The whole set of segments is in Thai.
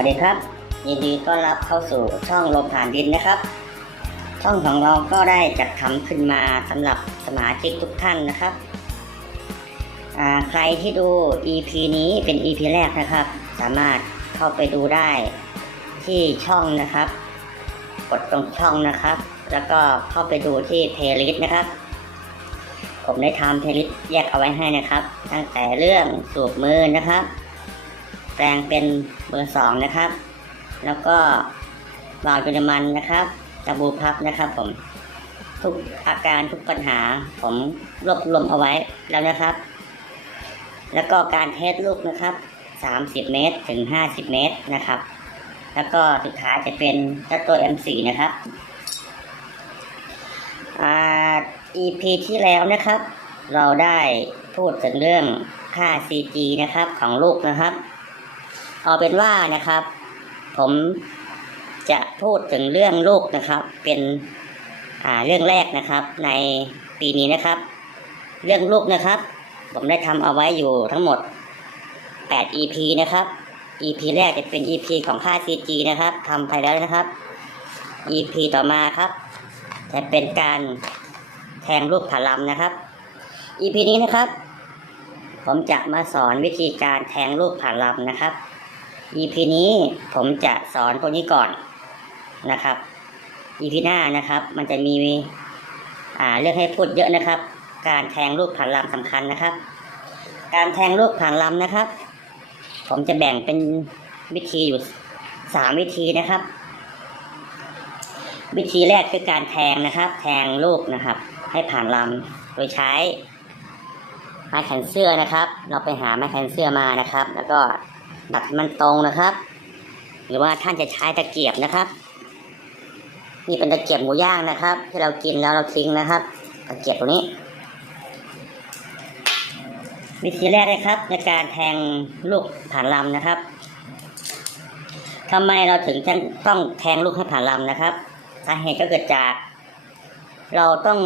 วัสดีครับ ยินดีต้อนรับเข้าสู่ช่องลมผ่านดินนะครับ ช่องของเราก็ได้จัดทำขึ้นมาสำหรับสมาชิกทุกท่านนะครับ ใครที่ดู EP นี้เป็น EP แรกนะครับ สามารถเข้าไปดูได้ที่ช่องนะครับ กดตรงช่องนะครับ แล้วก็เข้าไปดูที่เพลย์ลิสต์นะครับ ผมได้ทำเพลย์ลิสต์แยกเอาไว้ให้นะครับ ตั้งแต่เรื่องสูบมือนะครับ แปลงเป็นเบอร์สองนะครับ แล้วก็วาล์วเยอรมันนะครับตะบูพับนะครับผมทุกอาการทุกปัญหาผมรวบรวมเอาไว้แล้วนะครับ แล้วก็การเทสลูกนะครับ 30 เมตรถึง 50 เมตรนะครับ แล้วก็สุดท้ายจะเป็นเจ้าตัว M4 นะครับอ่า EP ที่แล้วนะครับ เราได้พูดถึงเรื่องค่า CG นะครับของลูกนะครับ เอาเป็นว่านะครับ ผมจะพูดถึงเรื่องลูกนะครับ เป็นเรื่องแรกนะครับ ในปีนี้นะครับ เรื่องลูกนะครับ ผมได้ทำเอาไว้อยู่ทั้งหมด 8 EP นะครับ EP แรกจะเป็น EP ของค่า CG นะครับทำไปแล้วนะครับ EP ต่อมาครับ จะเป็นการแทงลูกผาลำนะครับ EP นี้นะครับ ผมจะมาสอนวิธีการแทงลูกผาลำนะครับ EP นี้ผมจะสอนตัวนี้ก่อนนะครับ EP หน้านะครับ มันจะมีอ่าเรื่องให้พูดเยอะนะครับ การแทงลูกผานลำสำคัญนะครับ การแทงลูกผานลำนะครับ ผมจะแบ่งเป็นวิธีอยู่สามวิธีนะครับ วิธีแรกคือการแทงนะครับ แทงลูกนะครับ ให้ผ่านลำโดยใช้ไม้แขวนเสื้อนะครับ เราไปหาไม้แขวนเสื้อมานะครับ แล้วก็ ดัดมันตรงนะครับ หรือว่าท่านจะใช้ตะเกียบนะครับ นี่เป็นตะเกียบหมูย่างนะครับ ที่เรากินแล้วเราทิ้งนะครับ ตะเกียบตัวนี้ วิธีแรกนะครับ ในการแทงลูกผ่านลำนะครับทำไมเราถึงต้องแทงลูกให้ผ่านลำนะครับสาเหตุก็เกิดจาก เราต้อง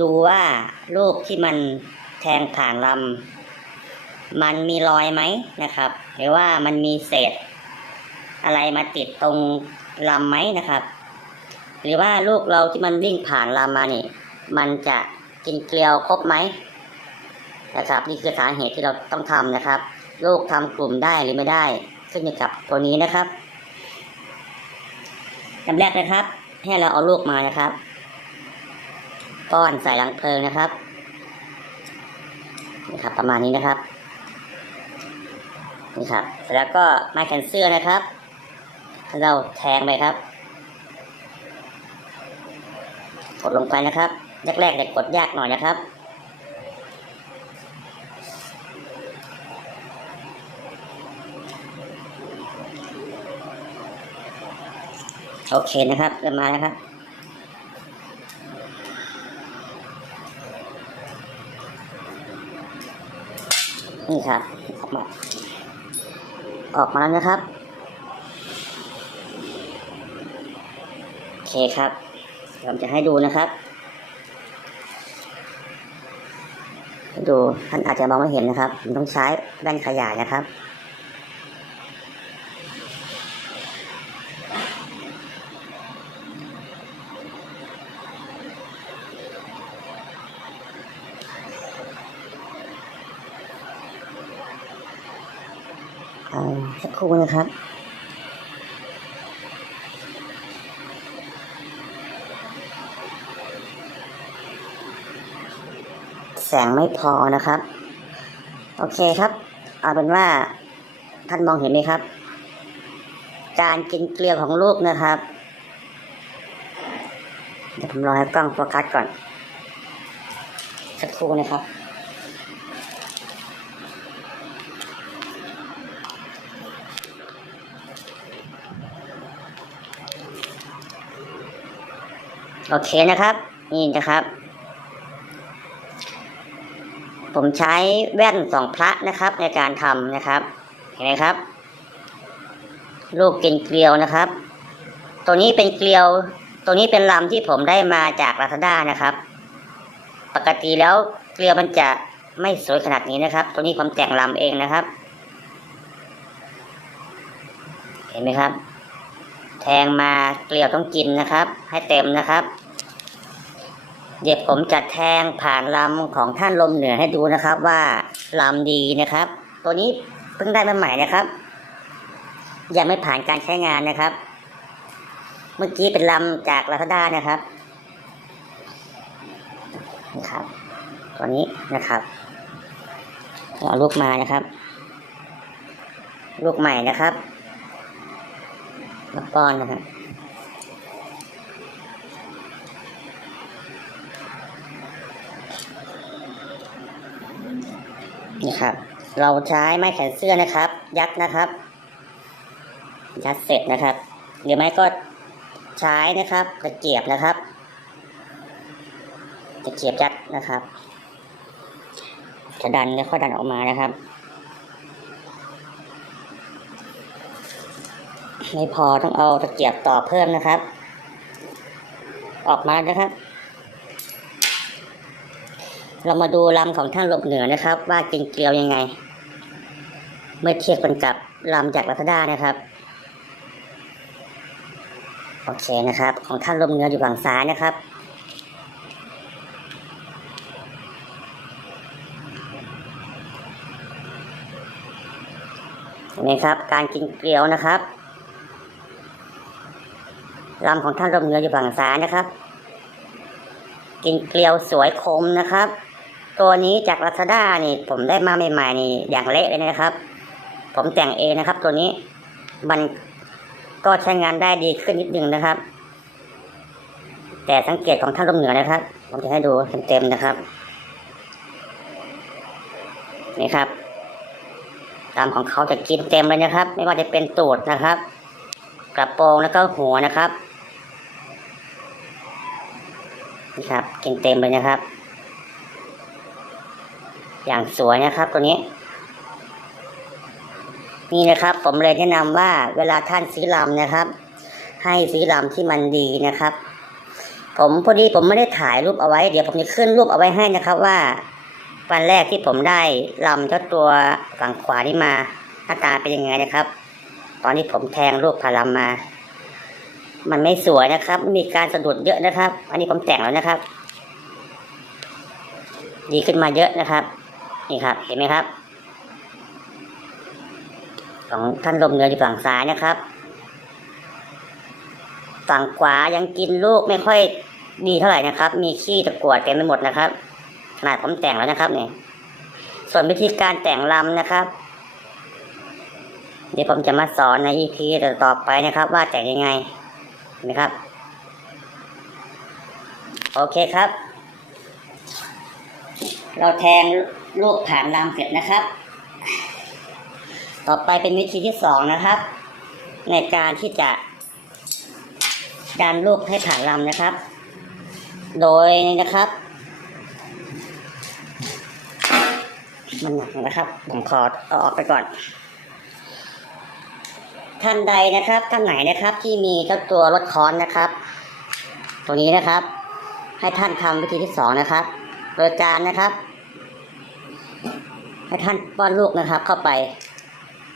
ดูว่าลูกที่มันแทงผ่านลำ มันมีรอยไหมนะครับ หรือว่ามันมีเศษ อะไรมาติดตรงลำไหมนะครับ หรือว่าลูกเราที่มันวิ่งผ่านลำมานี่มันจะกินเกลียวครบไหมนะครับ นี่คือสาเหตุที่เราต้องทำนะครับ ลูกทำกลุ่มได้หรือไม่ได้ขึ้นอยู่กับตัวนี้นะครับลำแรกนะครับ ให้เราเอาลูกมานะครับป้อนใส่ลังเพลิงนะครับนะครับ ประมาณนี้นะครับ นี่ครับแล้วก็ไม้แขนเสื้อนะครับ เราแทงไปครับ กดลงไปนะครับแรกๆเด็กกดยากหน่อยนะครับโอเคนะครับเริ่มมาแล้วครับ นี่ครับออกมา ออกมาแล้วนะครับ โอเคครับผมจะให้ดูนะครับ ดูท่านอาจจะมองไม่เห็นนะครับผมต้องใช้แว่นขยายนะครับ สักครู่นะครับแสงไม่พอนะครับ โอเคครับเอาเป็นว่าท่านมองเห็นไหมครับ การกินเกลียวของลูกนะครับเดี๋ยวผมรอให้กล้องโฟกัสก่อนสักครู่นะครับ โอเคนะครับ นี่นะครับ ผมใช้แว่นสองพระนะครับ ในการทำนะครับ เห็นไหมครับ ลูกกินเกลียวนะครับ ตัวนี้เป็นเกลียวตัวนี้เป็นลำที่ผมได้มาจากลาซาด้านะครับ ปกติแล้วเกลียวมันจะไม่สวยขนาดนี้นะครับ ตัวนี้ผมแต่งลำเองนะครับ เห็นไหมครับ แทงมาเกลียวต้องกินนะครับ ให้เต็มนะครับ เดี๋ยวผมจะแทงผ่านลำของท่านลมเหนือให้ดูนะครับ ว่าลำดีนะครับ ตัวนี้เพิ่งได้มาใหม่นะครับ ยังไม่ผ่านการใช้งานนะครับ เมื่อกี้เป็นลำจากลาซาด้านะครับนะครับตัวนี้นะครับเอาลูกมานะครับ ลูกใหม่นะครับมาป้อนนะครับ นี่ครับ เราใช้ไม้แขวนเสื้อนะครับ ยัดนะครับ ยัดเสร็จนะครับหรือไม่ก็ใช้นะครับตะเกียบนะครับตะเกียบยัดนะครับจะดันแล้วค่อยดันออกมานะครับ ไม่พอต้องเอาตะเกียบต่อเพิ่มนะครับ ออกมานะครับ เรามาดูลำของท่านลบเหนือนะครับ ว่ากินเกลียวยังไง เมื่อเทียบกันกับลำจากรัชดานะครับโอเคนะครับ ของท่านลมเหนืออยู่ฝั่งซ้ายนะครับเห็นไหมครับ การกินเกลียวนะครับลำของท่านลมเหนืออยู่ฝั่งซ้ายนะครับ กินเกลียวสวยคมนะครับ ตัวนี้จากรัชดานี่ผมได้มาใหม่ๆนี่อย่างเละเลยนะครับ ผมแต่งเองนะครับ ตัวนี้มันก็ใช้งานได้ดีขึ้นนิดนึงนะครับ แต่สังเกตของท่านลมเหนือนะครับ ผมจะให้ดูเต็มๆนะครับ นี่ครับ ตามของเขาจะกินเต็มเลยนะครับ ไม่ว่าจะเป็นตูดนะครับ กระโปรงแล้วก็หัวนะครับนี่ครับ กินเต็มเลยนะครับ อย่างสวยนะครับตัวนี้ นี่นะครับผมเลยแนะนำว่าเวลาท่านซื้อลำนะครับ ให้ซื้อลำที่มันดีนะครับ ผมพอดีผมไม่ได้ถ่ายรูปเอาไว้ เดี๋ยวผมจะขึ้นรูปเอาไว้ให้นะครับว่าวันแรกที่ผมได้ลำเจ้าตัวฝั่งขวานี่มาหน้าตาเป็นยังไงนะครับ ตอนที่ผมแทงลูกพาลำมา มันไม่สวยนะครับ มีการสะดุดเยอะนะครับ อันนี้ผมแต่งแล้วนะครับ ดีขึ้นมาเยอะนะครับ นี่ครับ เห็นไหมครับ ของท่านลมเหนืออยู่ฝั่งซ้ายนะครับ ฝั่งขวายังกินลูกไม่ค่อยดีเท่าไหร่นะครับ มีขี้ตะกวดเต็มไปหมดนะครับ ขนาดผมแต่งแล้วนะครับเนี่ยส่วนวิธีการแต่งลำนะครับ เดี๋ยวผมจะมาสอนใน EP ต่อไปนะครับ ว่าแต่งยังไงเห็นไหมครับ โอเคครับ เราแทง ลูกผ่านลำเสร็จนะครับ ต่อไปเป็นวิธีที่สองนะครับ ในการที่จะดันลูกให้ผ่านลำนะครับ โดยนะครับ มันหนักนะครับผมขอเอาออกไปก่อน ท่านใดนะครับท่านไหนนะครับที่มีเจ้าตัวรถค้อนนะครับตัวนี้นะครับ ให้ท่านทำวิธีที่สองนะครับ โดยการนะครับ ให้ท่านป้อนลูกนะครับ เข้าไป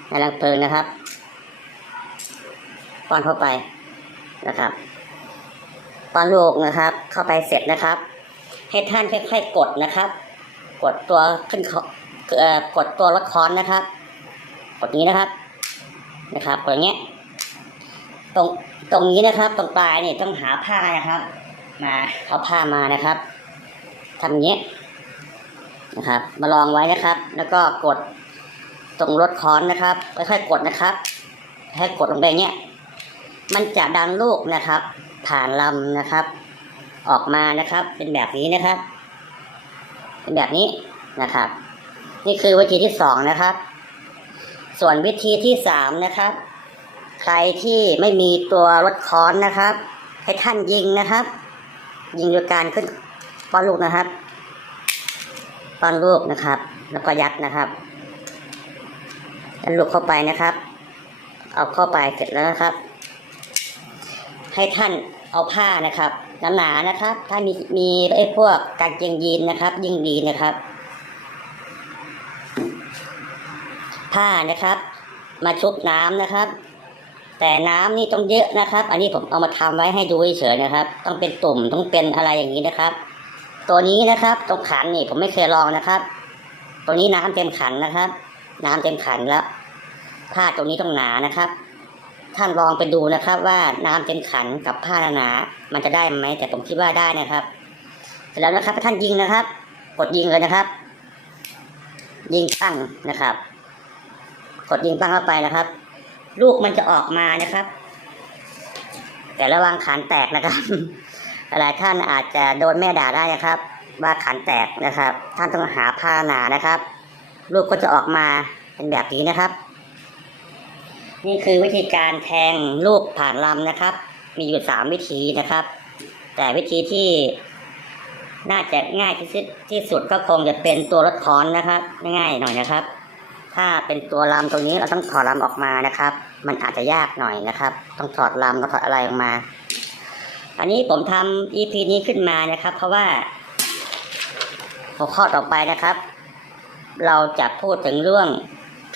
ในรังเพลิงนะครับ ป้อนเข้าไปนะครับ ป้อนลูกนะครับ เข้าไปเสร็จนะครับ ให้ท่านค่อยๆกดนะครับ กดตัวขึ้นเขาเอ่อกดตัวรถค้อนนะครับ กดนี้นะครับ นะครับกดอย่างเงี้ยตรงตรงนี้นะครับ ตรงปลายนี่ต้องหาผ้านะครับ มาเอาผ้ามานะครับทำเงี้ย นะครับ มาลองไว้นะครับ แล้วก็กดตรงรถค้อนนะครับค่อยๆกดนะครับ ให้กดลงไปเงี้ยมันจะดันลูกนะครับ ผ่านลำนะครับ ออกมานะครับ เป็นแบบนี้นะครับ เป็นแบบนี้นะครับ นี่คือวิธีที่สองนะครับ ส่วนวิธีที่สามนะครับ ใครที่ไม่มีตัวรถค้อนนะครับ ให้ท่านยิงนะครับ ยิงโดยการขึ้นป้อนลูกนะครับ ป้อนลูกนะครับ แล้วก็ยัดนะครับยัดลูกเข้าไปนะครับ เอาเข้าไปเสร็จแล้วนะครับ ให้ท่านเอาผ้านะครับหนาๆนะครับ ถ้ามีมีไอ้พวกกางเกงยีนนะครับ ยิ่งดีนะครับ ผ้านะครับ มาชุบน้ำนะครับ แต่น้ำนี่ต้องเยอะนะครับ อันนี้ผมเอามาทำไว้ให้ดูเฉยๆนะครับ ต้องเป็นตุ่มต้องเป็นอะไรอย่างนี้นะครับ ตัวนี้นะครับตรงขันนี่ผมไม่เคยลองนะครับ ตัวนี้น้ำเต็มขันนะครับ น้ำเต็มขันแล้วผ้าตรงนี้ต้องหนานะครับ ท่านลองไปดูนะครับว่าน้ำเต็มขันกับผ้าหนาๆมันจะได้ไหมแต่ผมคิดว่าได้นะครับ เสร็จแล้วนะครับท่านยิงนะครับ กดยิงเลยนะครับ ยิงปั้งนะครับ กดยิงปั้งเข้าไปนะครับ ลูกมันจะออกมานะครับ แต่ระวังขันแตกนะครับ หลายท่านอาจจะโดนแม่ด่าได้นะครับ ว่าขันแตกนะครับ ท่านต้องหาผ้าหนานะครับลูกก็จะออกมาเป็นแบบนี้นะครับ นี่คือวิธีการแทงลูกผ่านลำนะครับ มีอยู่สามวิธีนะครับ แต่วิธีที่น่าจะง่ายที่สุดที่สุดก็คงจะเป็นตัวรถค้อนนะครับ ง่ายหน่อยนะครับ ถ้าเป็นตัวลำตรงนี้เราต้องถอดลำออกมานะครับ มันอาจจะยากหน่อยนะครับ ต้องถอดลำต้องถอดอะไรออกมา อันนี้ผมทำ EP นี้ขึ้นมานะครับ เพราะว่าหัวข้อต่อไปนะครับ เราจะพูดถึงเรื่อง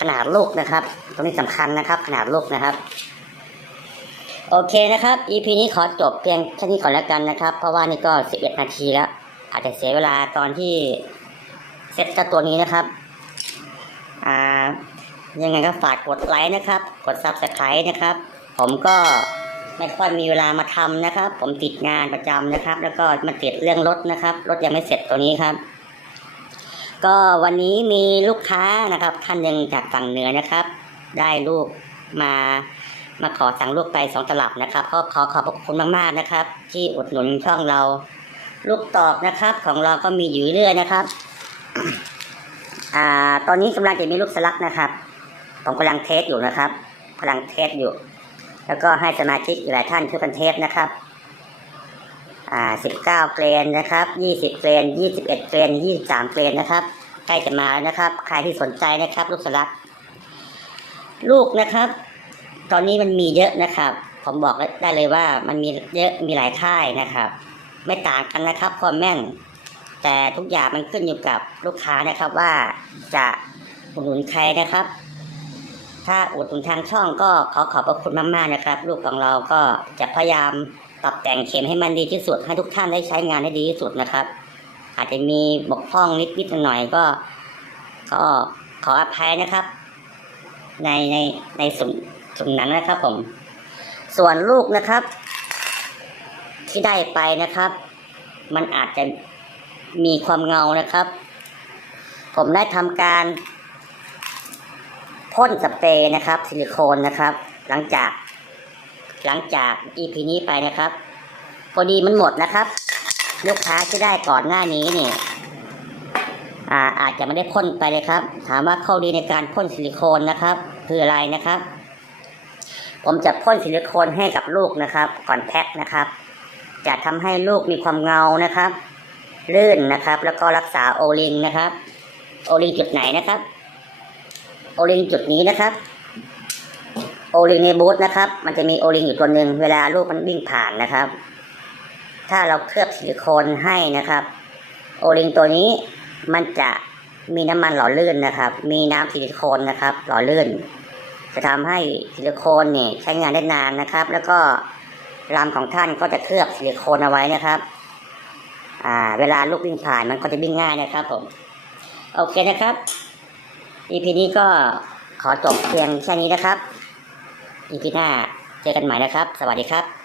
ขนาดลูกนะครับ ตรงนี้สำคัญนะครับ ขนาดลูกนะครับ โอเคนะครับ EP นี้ขอจบเพียงแค่นี้ก่อนแล้วกันนะครับ เพราะว่านี่ก็ 11 นาทีแล้ว อาจจะเสียเวลาตอนที่เซตตัวนี้นะครับ อ่ายังไงก็ฝากกดไลค์นะครับ กด Subscribe นะครับ ผมก็ ไม่ค่อยมีเวลามาทำนะครับ ผมติดงานประจำนะครับ แล้วก็มาติดเรื่องรถนะครับ รถยังไม่เสร็จตัวนี้ครับ ก็วันนี้มีลูกค้านะครับ ท่านหนึ่งจากฝั่งเหนือนะครับ ได้ลูกมามาขอสั่งลูกไปสองตลับนะครับก็ขอขอบคุณมากๆนะครับ ที่อุดหนุนช่องเรา ลูกตอบนะครับ ของเราก็มีอยู่เรื่อยนะครับ อ่า ตอนนี้กำลังจะมีลูกสลักนะครับ ผมกำลังเทสอยู่นะครับกำลังเทสอยู่ แล้วก็ให้สมาชิกหลายท่านช่วยกันเทสนะครับ อ่าสิบเก้าเกรนนะครับยี่สิบเกรนยี่สิบเอ็ดเกรนยี่สิบสามเกรนนะครับ ใกล้จะมาแล้วนะครับ ใครที่สนใจนะครับ ลูกสลัก ลูกนะครับ ตอนนี้มันมีเยอะนะครับ ผมบอกได้เลยว่ามันมีเยอะมีหลายค่ายนะครับ ไม่ต่างกันนะครับความแม่น แต่ทุกอย่างมันขึ้นอยู่กับลูกค้านะครับว่าจะอุดหนุนใครนะครับ ถ้าอุดหนุนทางช่องก็ขอขอบพระคุณมากๆนะครับ ลูกของเราก็จะพยายามปรับแต่งเข็มให้มันดีที่สุด ให้ทุกท่านได้ใช้งานได้ดีที่สุดนะครับ อาจจะมีบกพร่องนิดๆหน่อยก็ ก็ขออภัยนะครับ ในในในส่วนส่วนนั้นนะครับ ผม ส่วนลูกนะครับ ที่ได้ไปนะครับ มันอาจจะมีความเงานะครับ ผมได้ทำการ พ่นสเปรย์นะครับ ซิลิโคนนะครับ หลังจาก หลังจาก EP นี้ไปนะครับพอดีมันหมดนะครับ ลูกค้าที่ได้ก่อนหน้านี้นี่อาอาจจะไม่ได้พ่นไปเลยครับ ถามว่าข้อดีในการพ่นซิลิโคนนะครับ คืออะไรนะครับ ผมจะพ่นซิลิโคนให้กับลูกนะครับ ก่อนแพ็คนะครับ จะทำให้ลูกมีความเงานะครับ ลื่นนะครับ แล้วก็รักษาโอลิงนะครับ โอลิงจุดไหนนะครับ โอลิงจุดนี้นะครับ โอลิงในบูธนะครับ มันจะมีโอลิงอยู่ตัวหนึ่งเวลาลูกมันวิ่งผ่านนะครับ ถ้าเราเคลือบซิลิโคนให้นะครับ โอลิงตัวนี้มันจะมีน้ำมันหล่อลื่นนะครับ มีน้ำซิลิโคนนะครับ หล่อลื่น จะทำให้ซิลิโคนเนี่ยใช้งานได้นานนะครับ แล้วก็ลำของท่านก็จะเคลือบซิลิโคนเอาไว้นะครับ อ่า เวลาลูกวิ่งผ่านมันก็จะวิ่งง่ายนะครับผม โอเคนะครับ EP นี้ก็ขอจบเพียงแค่นี้นะครับ EP หน้าเจอกันใหม่นะครับ สวัสดีครับ